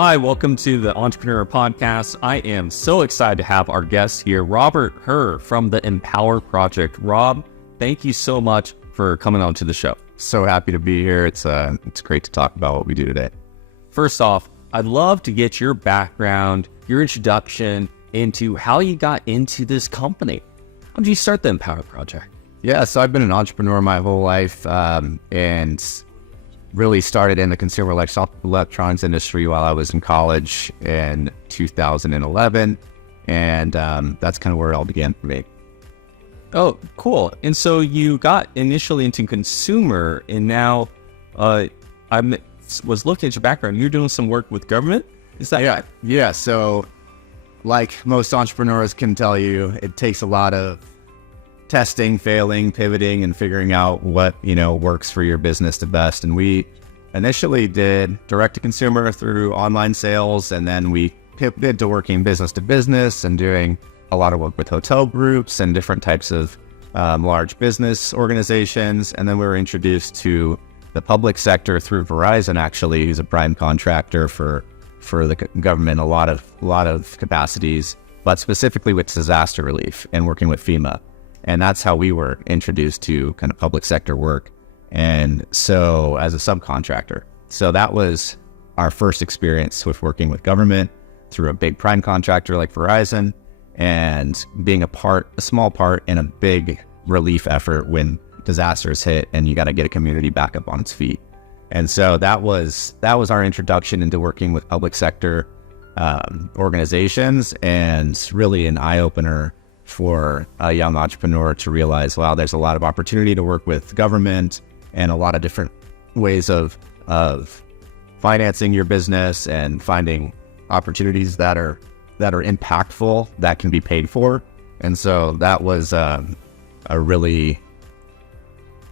Hi, welcome to the Entrepreneur Podcast. I am so excited to have our guest here, Robert Herr from the Empower Project. Rob, thank you so much for coming on to the show. So happy to be here. It's great to talk about what we do today. First off, I'd love to get your background, your introduction into how you got into this company. How did you start the Empower Project? Yeah, so I've been an entrepreneur my whole life and really started in the consumer electronics industry while I was in college in 2011. And that's kind of where it all began for me. Oh, cool. And so you got initially into consumer, and now I was looking at your background. You're doing some work with government? Is that right? Yeah. So like most entrepreneurs can tell you, it takes a lot of testing, failing, pivoting, and figuring out what, works for your business the best. And we initially did direct to consumer through online sales, and then we pivoted to working business to business and doing a lot of work with hotel groups and different types of large business organizations. And then we were introduced to the public sector through Verizon, actually, who's a prime contractor for the government, a lot of capacities, but specifically with disaster relief and working with FEMA. And that's how we were introduced to kind of public sector work. And so as a subcontractor, so that was our first experience with working with government through a big prime contractor like Verizon, and being a small part in a big relief effort when disasters hit and you got to get a community back up on its feet. And so that was our introduction into working with public sector organizations, and really an eye-opener for a young entrepreneur to realize, wow, there's a lot of opportunity to work with government and a lot of different ways of financing your business and finding opportunities that are impactful, that can be paid for. And so that was a really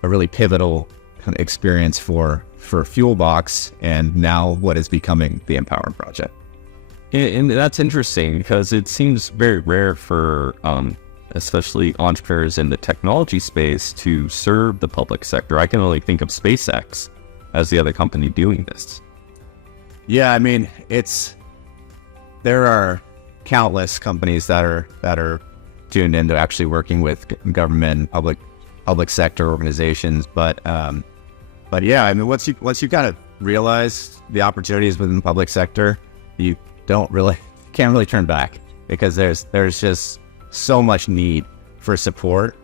pivotal kind of experience for Fuelbox, and now what is becoming the Empower Project. And that's interesting because it seems very rare for especially entrepreneurs in the technology space to serve the public sector. I can only think of SpaceX as the other company doing this. Yeah, I mean, there are countless companies that are tuned into actually working with government and public sector organizations, but yeah, I mean, once you kind of realize the opportunities within the public sector, you can't really turn back, because there's just so much need for support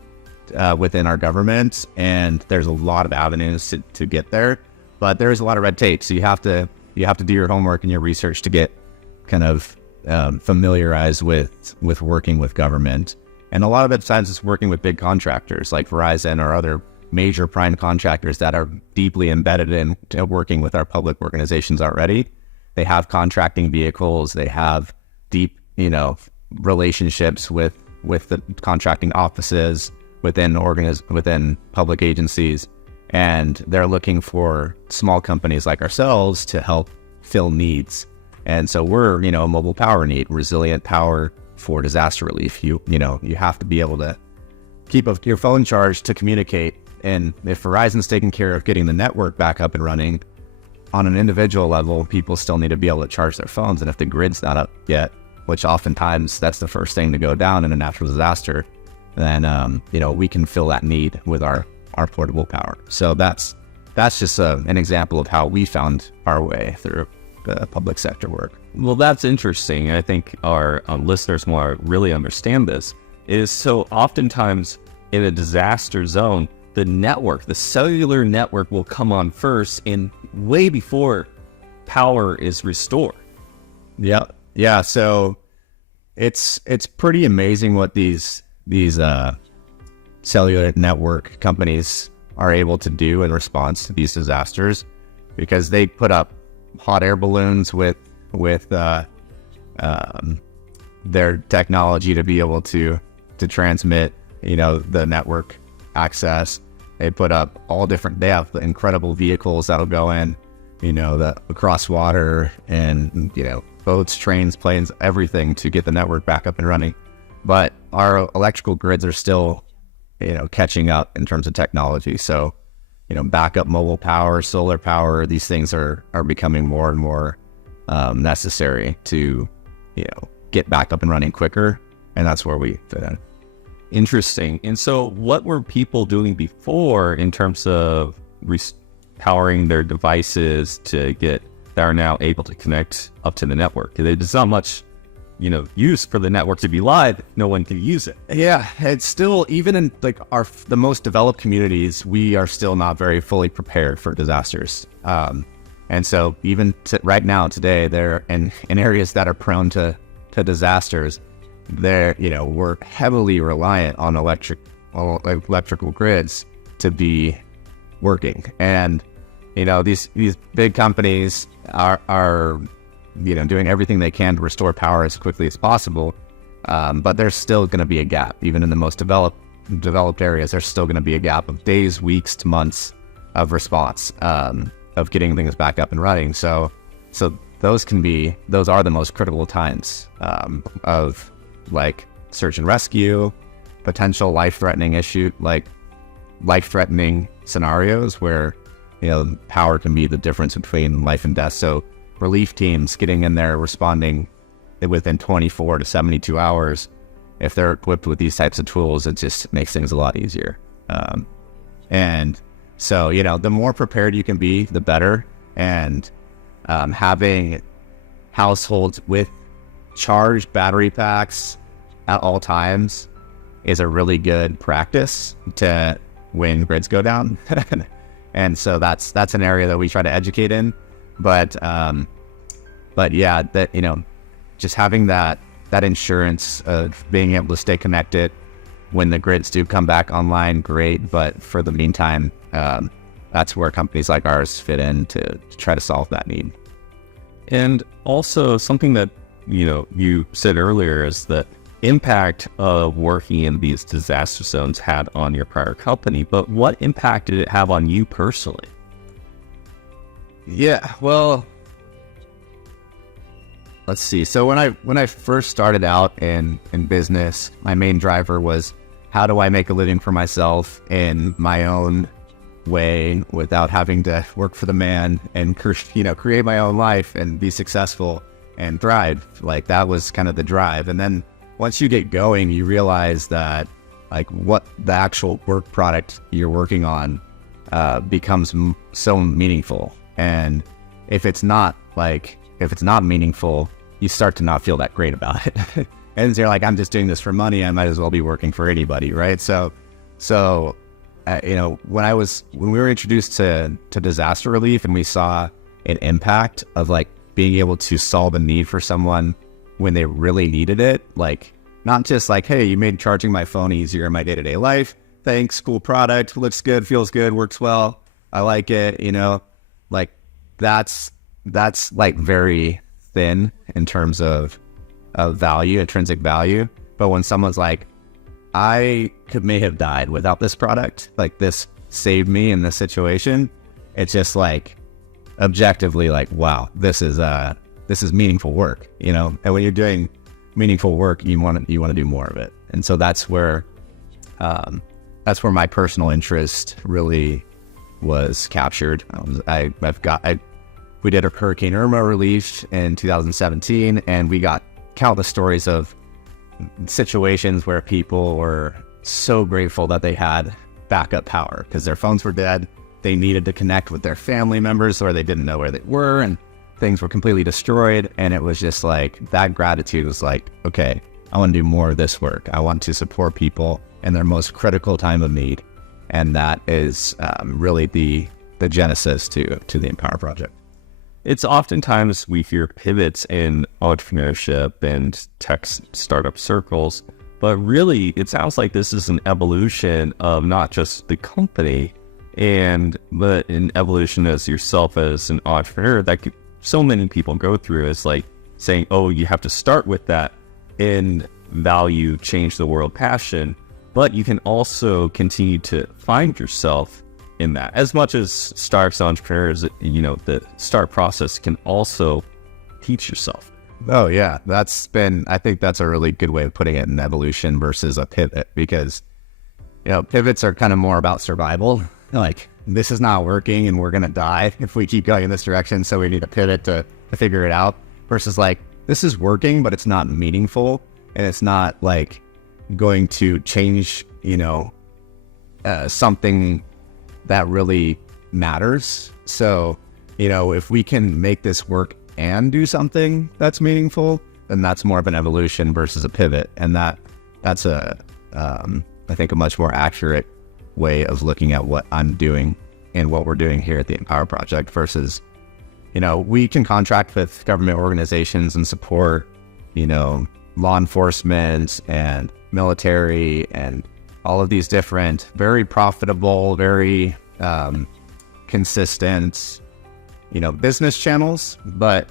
within our government, and there's a lot of avenues to get there, but there's a lot of red tape. So you have to do your homework and your research to get kind of familiarized with working with government. And a lot of it times is working with big contractors like Verizon or other major prime contractors that are deeply embedded in working with our public organizations already. They have contracting vehicles. They have deep, relationships with the contracting offices within public agencies, and they're looking for small companies like ourselves to help fill needs. And so we're, a mobile power need, resilient power for disaster relief. You have to be able to keep your phone charged to communicate. And if Verizon's taking care of getting the network back up and running, on an individual level, people still need to be able to charge their phones. And if the grid's not up yet, which oftentimes that's the first thing to go down in a natural disaster, then we can fill that need with our portable power. So that's just an example of how we found our way through the public sector work. Well, that's interesting. I think our listeners want to really understand this. Is so oftentimes in a disaster zone, the cellular network will come on first, and way before power is restored. Yeah. So it's pretty amazing what these cellular network companies are able to do in response to these disasters, because they put up hot air balloons with their technology to be able to transmit, the network access. They put up they have incredible vehicles that'll go in, across water, and, boats, trains, planes, everything to get the network back up and running. But our electrical grids are still, catching up in terms of technology. So, backup mobile power, solar power, these things are becoming more and more necessary to, get back up and running quicker. And that's where we fit in. Interesting. And so what were people doing before in terms of powering their devices that are now able to connect up to the network? There's not much, use for the network to be live. No one can use it. Yeah, it's still, even in like the most developed communities, we are still not very fully prepared for disasters. And so even right now, today, they're in areas that are prone to disasters. We're heavily reliant on electrical grids to be working. And, these big companies are doing everything they can to restore power as quickly as possible. But there's still going to be a gap. Even in the most developed areas, there's still going to be a gap of days, weeks to months of response, of getting things back up and running. So those are the most critical times of like search and rescue, potential life-threatening scenarios where, power can be the difference between life and death. So relief teams getting in there, responding within 24 to 72 hours, if they're equipped with these types of tools, it just makes things a lot easier. And so, the more prepared you can be, the better. And having households with charged battery packs at all times is a really good practice to when grids go down. And so that's an area that we try to educate in. But yeah, that, just having that insurance of being able to stay connected when the grids do come back online, great. But for the meantime, that's where companies like ours fit in to try to solve that need. And also something that, you said earlier is the impact of working in these disaster zones had on your prior company, but what impact did it have on you personally? Yeah, well, let's see. So when I first started out in business, my main driver was, how do I make a living for myself in my own way without having to work for the man and, create my own life and be successful and thrive. Like, that was kind of the drive. And then once you get going, you realize that like what the actual work product you're working on becomes so meaningful. And if it's not meaningful, you start to not feel that great about it. And you're like, I'm just doing this for money. I might as well be working for anybody, right? So when we were introduced to disaster relief and we saw an impact of like being able to solve a need for someone when they really needed it, like not just like, hey, you made charging my phone easier in my day-to-day life. Thanks, cool product, looks good, feels good, works well. I like it, like that's like very thin in terms of value, intrinsic value. But when someone's like, I may have died without this product, like this saved me in this situation, it's just like objectively like, wow, this is meaningful work, and when you're doing meaningful work, you want to do more of it. And so that's where my personal interest really was captured. We did a Hurricane Irma relief in 2017, and we got countless stories of situations where people were so grateful that they had backup power because their phones were dead. They needed to connect with their family members or they didn't know where they were, and things were completely destroyed. And it was just like, that gratitude was like, okay, I want to do more of this work. I want to support people in their most critical time of need. And that is really the genesis to the Empower Project. It's oftentimes we hear pivots in entrepreneurship and tech startup circles, but really it sounds like this is an evolution of not just the company, but an evolution as yourself as an entrepreneur that so many people go through. Is like saying, oh, you have to start with that in value, change the world passion, but you can also continue to find yourself in that. As much as startups entrepreneurs, the start process can also teach yourself. Oh yeah, I think that's a really good way of putting it, an evolution versus a pivot, because pivots are kind of more about survival. Like, this is not working and we're gonna die if we keep going in this direction, so we need to pivot to figure it out, versus like, this is working, but it's not meaningful, and it's not like going to change, something that really matters. So, if we can make this work and do something that's meaningful, then that's more of an evolution versus a pivot. And that's I think a much more accurate way of looking at what I'm doing and what we're doing here at the Empower Project versus, we can contract with government organizations and support, law enforcement and military and all of these different, very profitable, very consistent, business channels, but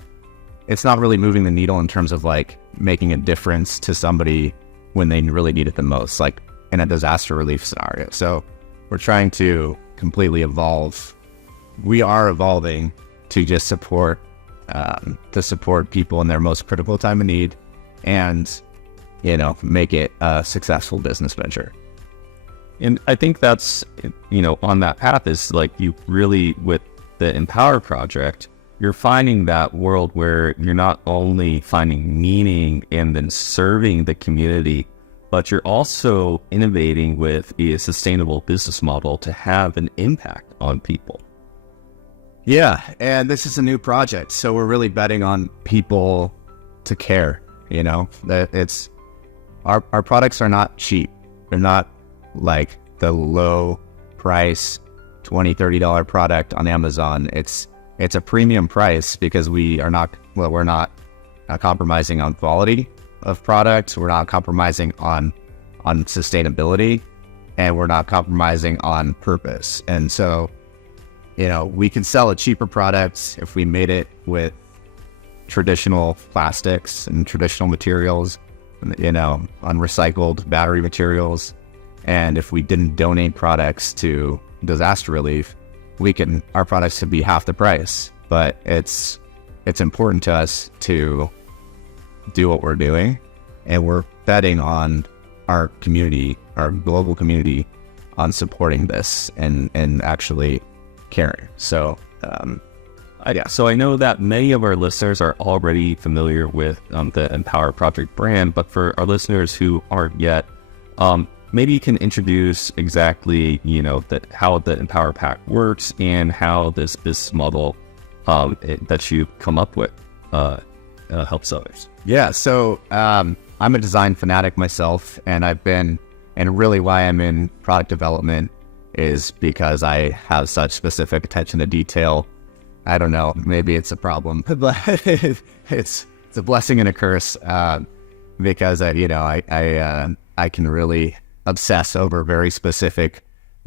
it's not really moving the needle in terms of like making a difference to somebody when they really need it the most, like in a disaster relief scenario. So we're trying to completely evolve. We are evolving to just support people in their most critical time of need and, make it a successful business venture. And I think that's, on that path is like you really, with the Empower Project, you're finding that world where you're not only finding meaning and then serving the community, but you're also innovating with a sustainable business model to have an impact on people. Yeah, and this is a new project, so we're really betting on people to care, that it's, our products are not cheap. They're not like the low price $20, $30 product on Amazon. It's a premium price because we're not compromising on quality of products. We're not compromising on sustainability, and we're not compromising on purpose. And so, we can sell a cheaper product if we made it with traditional plastics and traditional materials, on recycled battery materials. And if we didn't donate products to disaster relief, our products could be half the price. But it's important to us to do what we're doing, and we're betting on our community, our global community, on supporting this and actually caring. So, So I know that many of our listeners are already familiar with the Empower Project brand, but for our listeners who aren't yet, maybe you can introduce exactly, how the Empower Pack works and how this business model that you come up with helps others. Yeah, so I'm a design fanatic myself, and really why I'm in product development is because I have such specific attention to detail. I don't know, maybe it's a problem, but it's a blessing and a curse because I can really obsess over very specific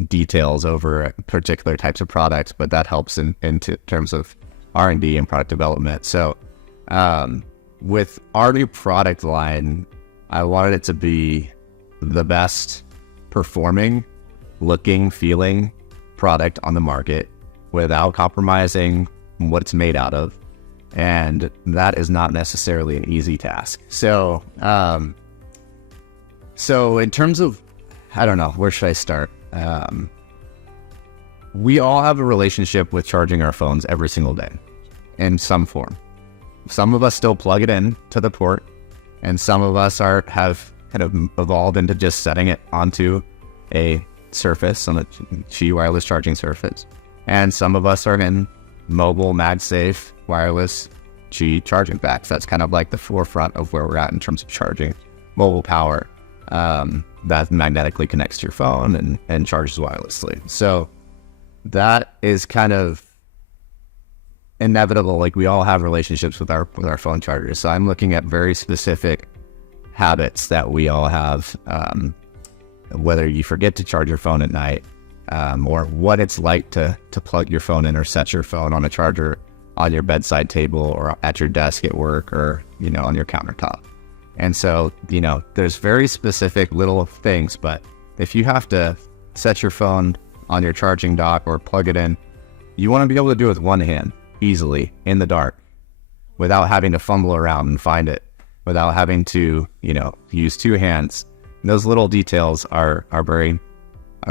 details over particular types of products, but that helps in terms of R&D and product development. So with our new product line, I wanted it to be the best performing, looking, feeling product on the market without compromising what it's made out of. And that is not necessarily an easy task. So in terms of, I don't know, where should I start? We all have a relationship with charging our phones every single day in some form. Some of us still plug it in to the port, and some of us have kind of evolved into just setting it onto a surface, on a Qi wireless charging surface. And some of us are in mobile, MagSafe, wireless Qi charging packs. That's kind of like the forefront of where we're at in terms of charging mobile power that magnetically connects to your phone and charges wirelessly. So that is kind of inevitable. Like, we all have relationships with our phone chargers. So I'm looking at very specific habits that we all have, whether you forget to charge your phone at night, or what it's like to plug your phone in or set your phone on a charger on your bedside table or at your desk at work or, on your countertop. And so, there's very specific little things, but if you have to set your phone on your charging dock or plug it in, you want to be able to do it with one hand easily in the dark without having to fumble around and find it, without having to, use two hands. And those little details are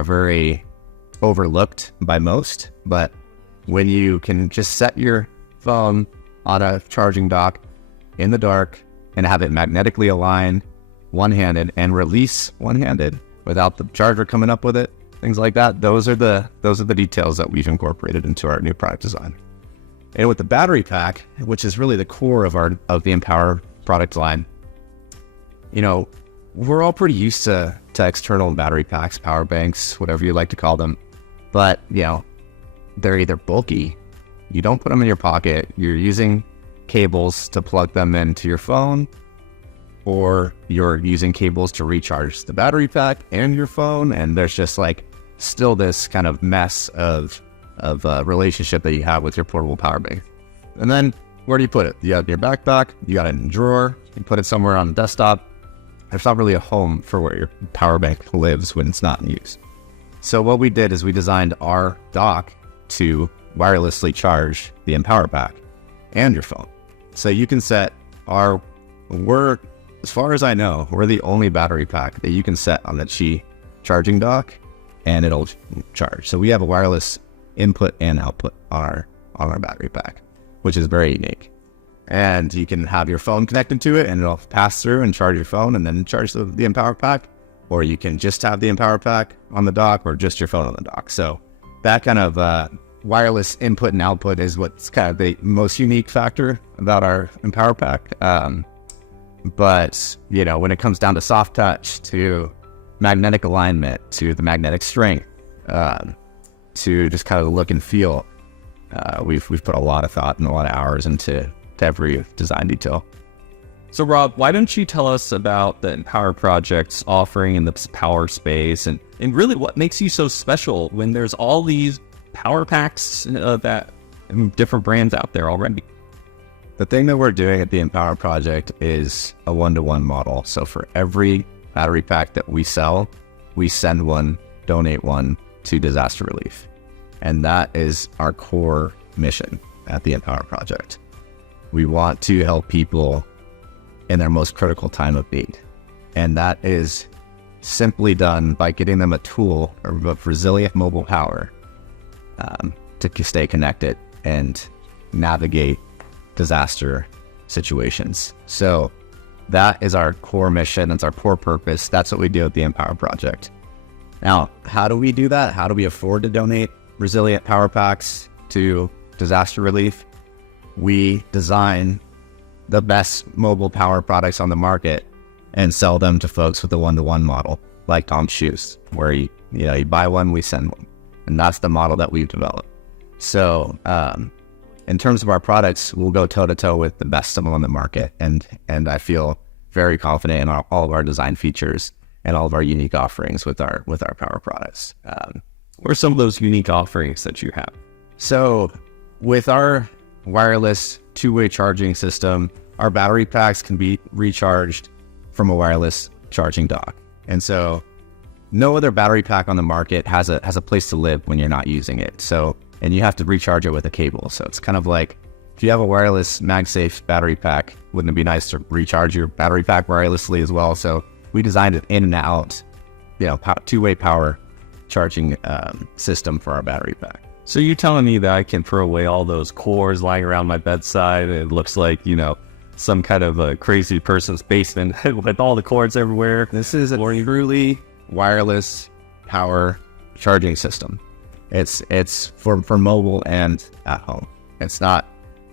very overlooked by most, but when you can just set your phone on a charging dock in the dark and have it magnetically align one-handed and release one-handed without the charger coming up with it, things like that. Those are the details that we've incorporated into our new product design. And with the battery pack, which is really the core of the Empower product line, you know, we're all pretty used to external battery packs, power banks, whatever you like to call them. But, you know, they're either bulky, you don't put them in your pocket, you're using cables to plug them into your phone, or you're using cables to recharge the battery pack and your phone, and there's just like still this kind of mess of relationship that you have with your portable power bank. And then where do you put it? You have your backpack, you got it in a drawer, you put it somewhere on the desktop. There's not really a home for where your power bank lives when it's not in use. So what we did is we designed our dock to wirelessly charge the Empower pack and your phone. So you can set as far as I know, we're the only battery pack that you can set on the Qi charging dock and it'll charge. So we have a wireless input and output on our battery pack, which is very unique. And you can have your phone connected to it and it'll pass through and charge your phone and then charge the Empower pack. Or you can just have the Empower pack on the dock or just your phone on the dock. So that kind of wireless input and output is what's kind of the most unique factor about our Empower pack. But, you know, when it comes down to soft touch, to magnetic alignment, to the magnetic strength, to just kind of the look and feel, we've put a lot of thought and a lot of hours into every design detail. So Rob, why don't you tell us about the Empower Project's offering in the power space and really what makes you so special when there's all these power packs that different brands out there already? The thing that we're doing at the Empower Project is a one-to-one model. So for every battery pack that we sell, we send one, donate one to disaster relief. And that is our core mission at the Empower Project. We want to help people in their most critical time of need. And that is simply done by getting them a tool of resilient mobile power to stay connected and navigate disaster situations. So that is our core mission. That's our core purpose. That's what we do at the Empower Project. Now, how do we do that? How do we afford to donate resilient power packs to disaster relief? We design the best mobile power products on the market and sell them to folks with a one-to-one model, like Tom's Shoes, where you buy one, we send one. And that's the model that we've developed. So in terms of our products, we'll go toe-to-toe with the best of them on the market. And I feel very confident in all of our design features and all of our unique offerings with our power products. What are some of those unique offerings that you have? So with our wireless two-way charging system, our battery packs can be recharged from a wireless charging dock. And so no other battery pack on the market has a place to live when you're not using it. So, and you have to recharge it with a cable. So it's kind of like, if you have a wireless MagSafe battery pack, wouldn't it be nice to recharge your battery pack wirelessly as well? So we designed an in and out, two-way power charging system for our battery pack. So you're telling me that I can throw away all those cords lying around my bedside? It looks like, some kind of a crazy person's basement with all the cords everywhere. This is a truly wireless power charging system. It's for mobile and at home. It's not,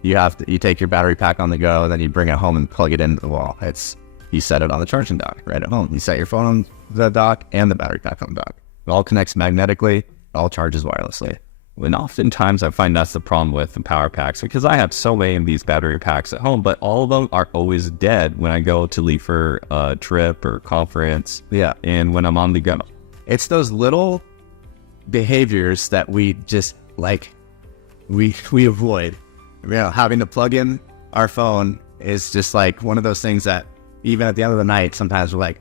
you take your battery pack on the go, and then you bring it home and plug it into the wall. You set it on the charging dock right at home. You set your phone on the dock and the battery pack on the dock. It all connects magnetically, it all charges wirelessly. And oftentimes I find that's the problem with the power packs, because I have so many of these battery packs at home, but all of them are always dead when I go to leave for a trip or conference. Yeah. And when I'm on the go. It's those little behaviors that we just we avoid. Having to plug in our phone is just like one of those things that even at the end of the night, sometimes we're like,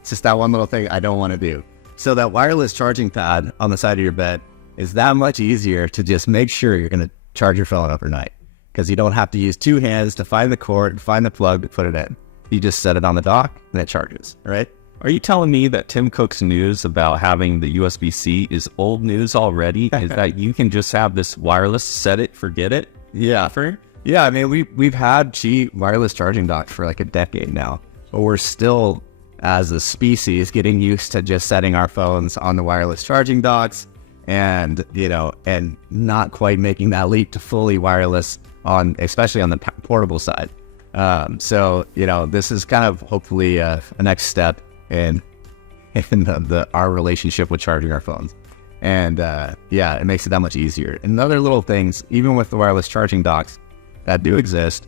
it's just that one little thing I don't want to do. So that wireless charging pad on the side of your bed is that much easier to just make sure you're going to charge your phone overnight, because you don't have to use two hands to find the cord, find the plug to put it in. You just set it on the dock and it charges, right? Are you telling me that Tim Cook's news about having the USB-C is old news already? Is that you can just have this wireless, set it, forget it? Yeah. Yeah, I mean, we've had cheap wireless charging docks for like a decade now, but we're still, as a species, getting used to just setting our phones on the wireless charging docks, and and not quite making that leap to fully wireless especially on the portable side. So this is kind of hopefully a next step in our relationship with charging our phones. And it makes it that much easier. And other little things, even with the wireless charging docks that do exist,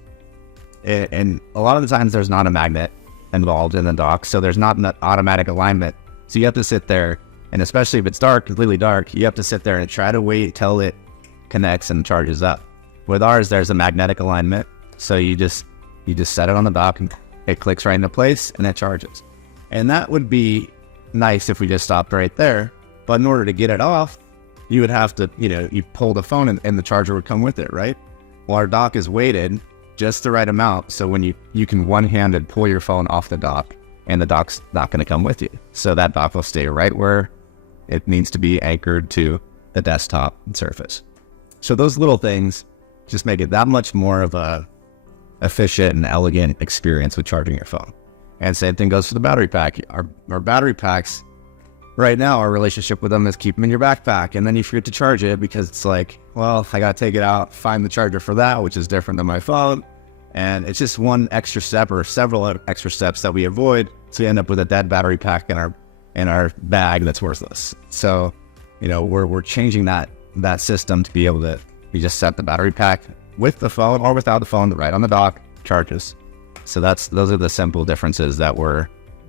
and a lot of the times there's not a magnet involved in the dock, so there's not an automatic alignment. So you have to sit there, and especially if it's dark, completely dark, you have to sit there and try to wait till it connects and charges up. With ours, there's a magnetic alignment, so you just set it on the dock and it clicks right into place and it charges. And that would be nice if we just stopped right there. But in order to get it off, you would have to, you pull the phone and the charger would come with it, right? Well, our dock is weighted just the right amount, so when you can one-handed pull your phone off the dock, and the dock's not going to come with you. So that dock will stay right where it needs to be, anchored to the desktop and Surface. So those little things just make it that much more of a efficient and elegant experience with charging your phone. And same thing goes for the battery pack. Our battery packs, right now, our relationship with them is keep them in your backpack, and then you forget to charge it because it's like, well, I got to take it out, find the charger for that, which is different than my phone. And it's just one extra step or several extra steps that we avoid. So you end up with a dead battery pack in our bag that's worthless. So, we're changing that system to be able to, we just set the battery pack with the phone or without the phone right on the dock, charges. So those are the simple differences that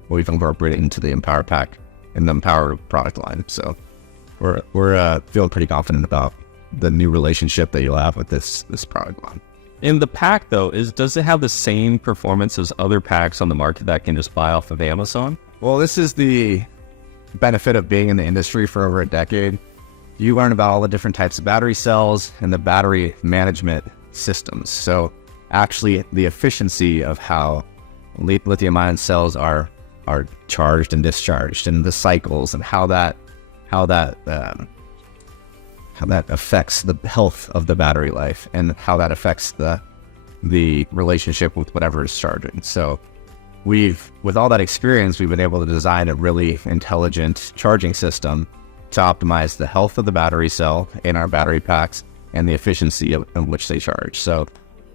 we've incorporated into the Empower pack and the Empower product line. So we're feeling pretty confident about the new relationship that you'll have with this product line. In the pack, though, does it have the same performance as other packs on the market that can just buy off of Amazon? Well, this is the benefit of being in the industry for over a decade. You learn about all the different types of battery cells and the battery management systems. So actually the efficiency of how lithium-ion cells are charged and discharged, and the cycles, and how that affects the health of the battery life, and how that affects the relationship with whatever is charging. So with all that experience, we've been able to design a really intelligent charging system to optimize the health of the battery cell in our battery packs and the efficiency in which they charge. So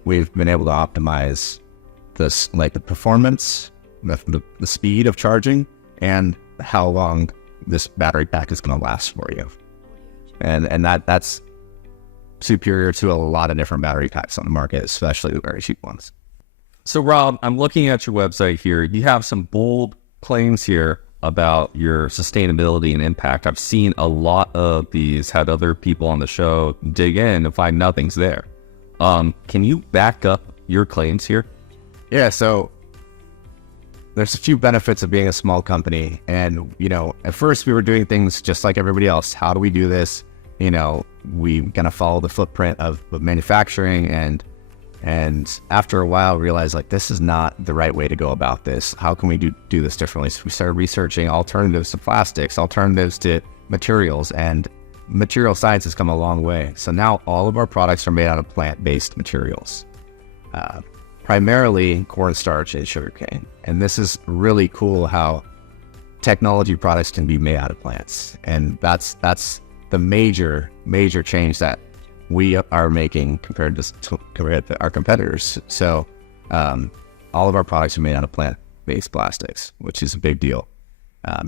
we've been able to optimize this, like the performance, the speed of charging, and how long this battery pack is going to last for you. And that's superior to a lot of different battery packs on the market, especially the very cheap ones. So Rob, I'm looking at your website here. You have some bold claims here about your sustainability and impact. I've seen a lot of these, had other people on the show dig in and find nothing's there. Can you back up your claims here? Yeah, so there's a few benefits of being a small company. And, at first we were doing things just like everybody else. How do we do this? We kind of follow the footprint of manufacturing, and after a while realized like this is not the right way to go about this. How can we do this differently? So we started researching alternatives to plastics, alternatives to materials, and material science has come a long way. So now all of our products are made out of plant-based materials, primarily cornstarch and sugarcane. And this is really cool how technology products can be made out of plants. And that's the major change that we are making compared to our competitors. So all of our products are made out of plant-based plastics, which is a big deal.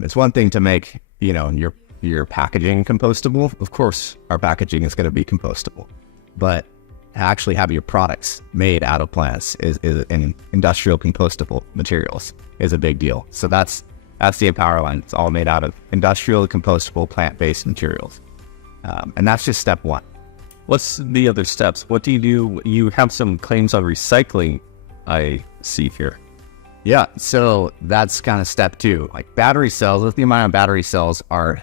It's one thing to make your packaging compostable. Of course, our packaging is going to be compostable, but to actually have your products made out of plants is in industrial compostable materials is a big deal. So that's the Empower line. It's all made out of industrial compostable plant-based materials, and that's just step one. What's the other steps? What do you do? You have some claims on recycling, I see here. Yeah, so that's kind of step two. Like battery cells, lithium-ion battery cells are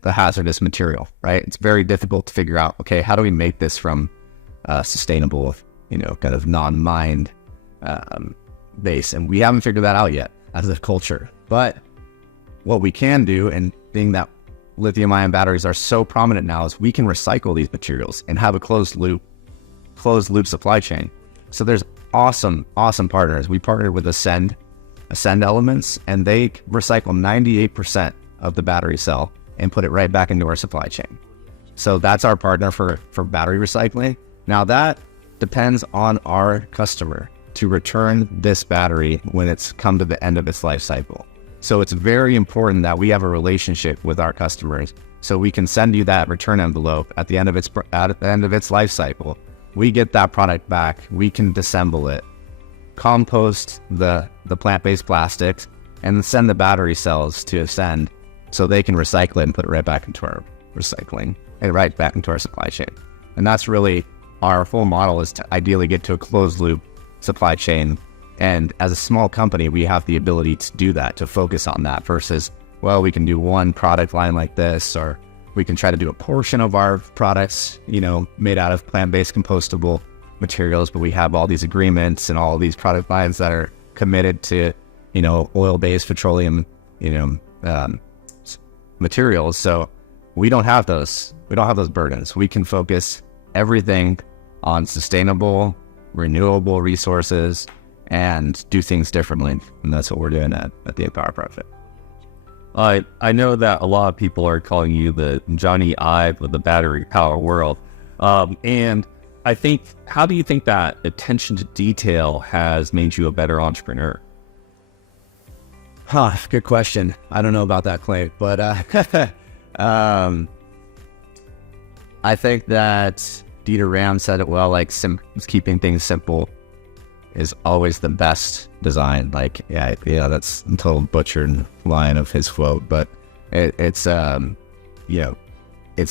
the hazardous material, right? It's very difficult to figure out, okay, how do we make this from sustainable, kind of non-mined base? And we haven't figured that out yet as a culture. But what we can do, and being that lithium-ion batteries are so prominent now, is we can recycle these materials and have a closed loop supply chain. So there's awesome partners. We partnered with Ascend Elements, and they recycle 98% of the battery cell and put it right back into our supply chain. So that's our partner for battery recycling. Now that depends on our customer to return this battery when it's come to the end of its life cycle. So it's very important that we have a relationship with our customers, so we can send you that return envelope at the end of its life cycle. We get that product back, we can disassemble it, compost the plant-based plastics, and send the battery cells to Ascend so they can recycle it and put it right back into our recycling and right back into our supply chain. And that's really our full model, is to ideally get to a closed loop supply chain. And as a small company, we have the ability to do that, to focus on that versus, well, we can do one product line like this, or we can try to do a portion of our products, made out of plant-based compostable materials, but we have all these agreements and all these product lines that are committed to, oil-based petroleum, materials. So we don't have those burdens. We can focus everything on sustainable, renewable resources and do things differently. And that's what we're doing at the Empower Project. I know that a lot of people are calling you the Johnny Ive of the battery power world. And I think, how do you think that attention to detail has made you a better entrepreneur? Good question. I don't know about that, Clay, but I think that Dieter Ram said it well, like keeping things simple is always the best design. Like, that's a total butchered line of his quote, but it's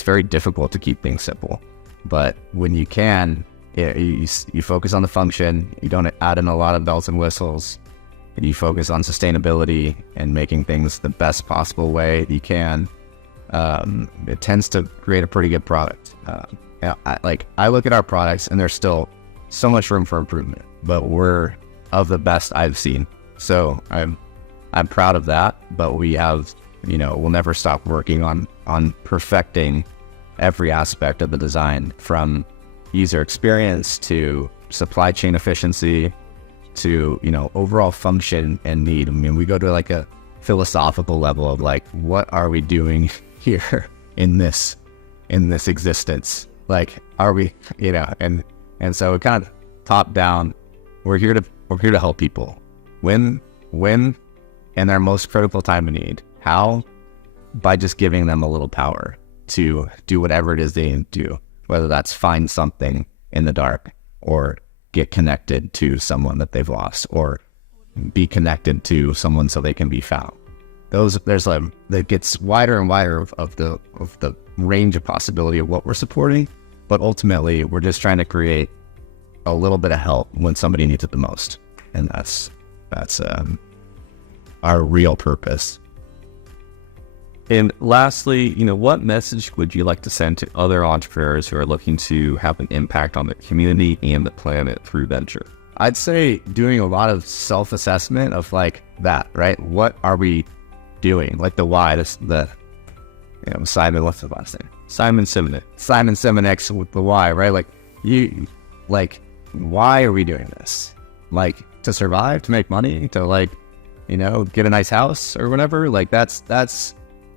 very difficult to keep things simple. But when you can, you focus on the function, you don't add in a lot of bells and whistles, and you focus on sustainability and making things the best possible way you can, it tends to create a pretty good product. I look at our products and there's still so much room for improvement, but we're of the best I've seen. So I'm proud of that, but we have, we'll never stop working on perfecting every aspect of the design, from user experience to supply chain efficiency to, overall function and need. I mean, we go to like a philosophical level of like, what are we doing here in this existence? Like, are we, and so it kind of top down, we're here to help people when in their most critical time of need. How? By just giving them a little power to do whatever it is they need to do, whether that's find something in the dark, or get connected to someone that they've lost, or be connected to someone so they can be found. That gets wider and wider of the range of possibility of what we're supporting, but ultimately we're just trying to create a little bit of help when somebody needs it the most, and that's our real purpose. And lastly, what message would you like to send to other entrepreneurs who are looking to have an impact on the community and the planet through venture? I'd say doing a lot of self-assessment of like that, right? What are we doing? Like the why, Simon, what's the last name? Simon Sinek. Simon Sinek with the why, right? Why are we doing this? Like, to survive, to make money, to get a nice house or whatever. Like that's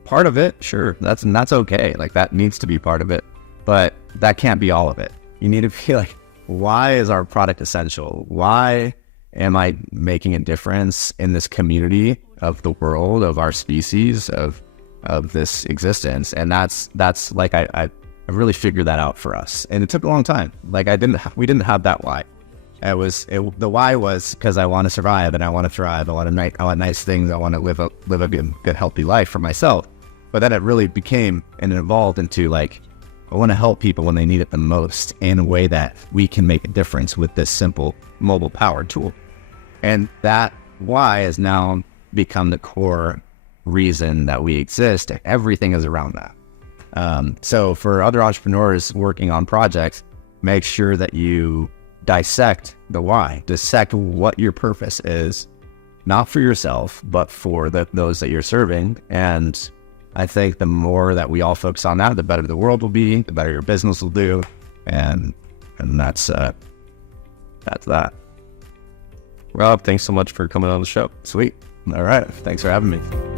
part of it. Sure. That's okay. Like that needs to be part of it, but that can't be all of it. You need to be like, why is our product essential? Why am I making a difference in this community of the world, of our species, of this existence? And that's like, I really figured that out for us. And it took a long time. Like we didn't have that why. The why was because I want to survive and I want to thrive. I want nice things. I want to live a good, healthy life for myself. But then it really became and evolved into like, I want to help people when they need it the most in a way that we can make a difference with this simple mobile power tool. And that why has now become the core reason that we exist. Everything is around that. So for other entrepreneurs working on projects, make sure that you dissect the why, dissect what your purpose is, not for yourself, but for those that you're serving. And I think the more that we all focus on that, the better the world will be, the better your business will do. And that's That's that. Rob, thanks so much for coming on the show. Sweet. All right. Thanks for having me.